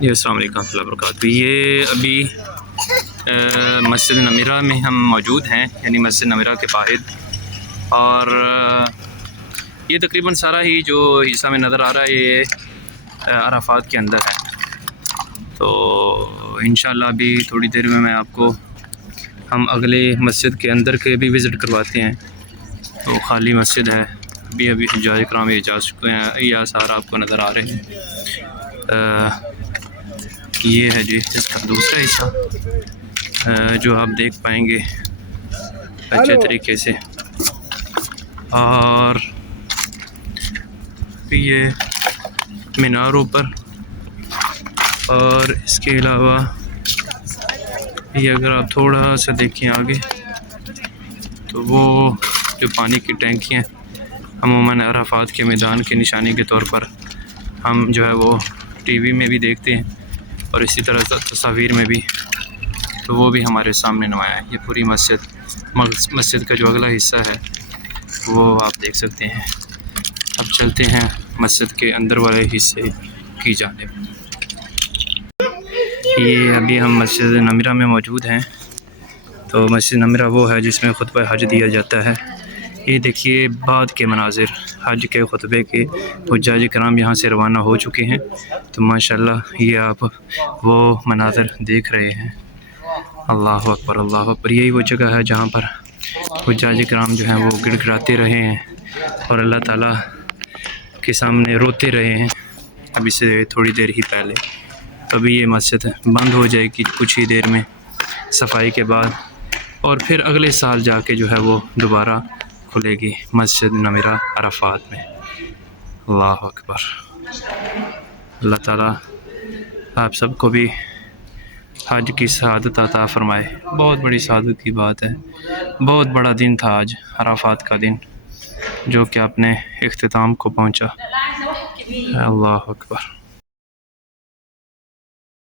جی السلام علیکم ورحمۃ اللہ وبرکاتہ۔ یہ ابھی مسجد نمیرہ میں ہم موجود ہیں، یعنی مسجد نمیرہ کے باہر، اور یہ تقریباً سارا ہی جو حصہ میں نظر آ رہا ہے یہ عرفات کے اندر ہے۔ تو انشاءاللہ ابھی تھوڑی دیر میں آپ کو ہم اگلے مسجد کے اندر کے بھی وزٹ کرواتے ہیں۔ تو خالی مسجد ہے، ابھی حجاج کرام یہ جا چکے ہیں، یہ آثار آپ کو نظر آ رہے ہیں۔ یہ ہے جی اس کا دوسرا حصہ جو آپ دیکھ پائیں گے اچھے طریقے سے، اور یہ میناروں پر، اور اس کے علاوہ یہ اگر آپ تھوڑا سا دیکھیں آگے تو وہ جو پانی کی ٹینکیاں عموماً عرفات کے میدان کے نشانی کے طور پر ہم جو ہے وہ ٹی وی میں بھی دیکھتے ہیں، اور اسی طرح تصاویر میں بھی، تو وہ بھی ہمارے سامنے نمایاں ہے۔ یہ پوری مسجد کا جو اگلا حصہ ہے وہ آپ دیکھ سکتے ہیں۔ اب چلتے ہیں مسجد کے اندر والے حصے کی جانب۔ یہ ابھی ہم مسجد نمیرہ میں موجود ہیں۔ تو مسجد نمیرہ وہ ہے جس میں خطبہ حج دیا جاتا ہے۔ یہ دیکھیے بعد کے مناظر، حج کے خطبے کے حجاج کرام یہاں سے روانہ ہو چکے ہیں۔ تو ماشاءاللہ یہ آپ وہ مناظر دیکھ رہے ہیں۔ اللہ اکبر اللہ اکبر۔ یہی وہ جگہ ہے جہاں پر حجاج کرام جو ہیں وہ گڑ گڑاتے رہے ہیں اور اللہ تعالیٰ کے سامنے روتے رہے ہیں۔ ابھی سے تھوڑی دیر ہی پہلے ابھی یہ مسجد بند ہو جائے گی کچھ ہی دیر میں صفائی کے بعد، اور پھر اگلے سال جا کے جو ہے وہ دوبارہ کھلے گی مسجد نمیرہ عرفات میں۔ اللہ اکبر۔ اللہ تعالیٰ آپ سب کو بھی حج کی سعادت عطا فرمائے۔ بہت بڑی سعادت کی بات ہے، بہت بڑا دن تھا آج، عرفات کا دن، جو کہ اپنے اختتام کو پہنچا۔ اللہ اکبر۔